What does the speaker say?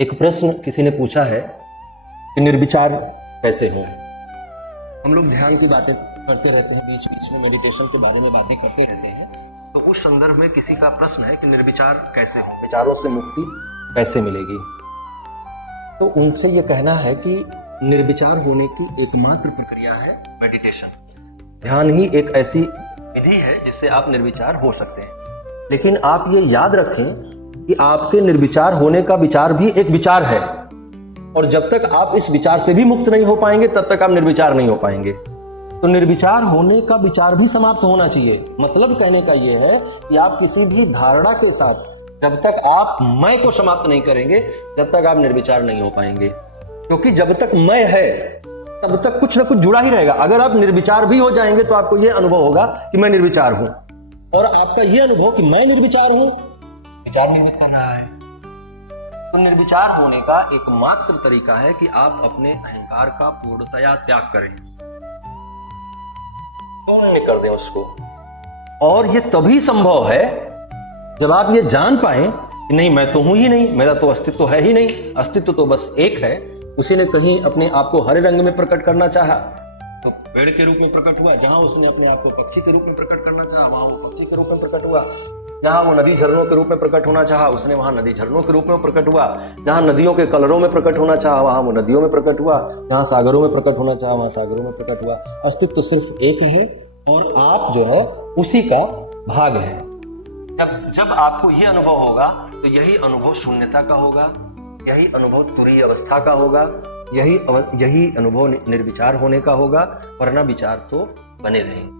एक प्रश्न किसी ने पूछा है कि निर्विचार कैसे हो। हम लोग ध्यान की बातें करते रहते हैं, बीच बीच में मेडिटेशन के बारे में बातें करते रहते हैं। तो उस संदर्भ में किसी का प्रश्न है कि निर्विचार कैसे हो, विचारों से मुक्ति कैसे मिलेगी। तो उनसे यह कहना है कि निर्विचार होने की एकमात्र प्रक्रिया है मेडिटेशन। ध्यान ही एक ऐसी विधि है जिससे आप निर्विचार हो सकते हैं। लेकिन आप ये याद रखें कि आपके निर्विचार होने का विचार भी एक विचार है, और जब तक आप इस विचार से भी मुक्त नहीं हो पाएंगे तब तक आप निर्विचार नहीं हो पाएंगे। तो निर्विचार होने का विचार भी समाप्त होना चाहिए। मतलब कहने का यह है कि आप किसी भी धारणा के साथ जब तक आप मैं को समाप्त नहीं करेंगे जब तक आप निर्विचार नहीं हो पाएंगे। क्योंकि जब तक मैं है तब तक कुछ ना कुछ जुड़ा ही रहेगा। अगर आप निर्विचार भी हो जाएंगे तो आपको यह अनुभव होगा कि मैं निर्विचार हूं, और आपका यह अनुभव कि मैं निर्विचार हूं, विचार निर्मित कर रहा है। तो निर्विचार होने का एकमात्र तरीका है कि आप अपने अहंकार का पूर्णतया त्याग करें, शून्य कर दें उसको। और ये तभी संभव है जब आप ये जान पाए कि नहीं, मैं तो हूं ही नहीं, मेरा तो अस्तित्व है ही नहीं, अस्तित्व तो बस एक है। उसी ने कहीं अपने आप को हरे रंग में प्रकट करना चाहा तो पेड़ के रूप में प्रकट हुआ, जहां उसने अपने आप को पक्षी के रूप में प्रकट करना चाहा वहां वो पक्षी के रूप में प्रकट हुआ, जहां वो नदी झरनों के रूप में प्रकट होना चाहा उसने वहां नदी झरनों के रूप में प्रकट हुआ, जहां नदियों के कलरों में प्रकट होना चाहा वहां वो नदियों में प्रकट हुआ, जहां सागरों में प्रकट होना चाहा वहां सागरों में प्रकट हुआ। अस्तित्व सिर्फ एक है और आप जो है उसी का भाग है। जब आपको यह अनुभव होगा तो यही अनुभव शून्यता का होगा, यही अनुभव तुरीय अवस्था का होगा, यही अनुभव निर्विचार होने का होगा, वरना विचार तो बने रहेंगे।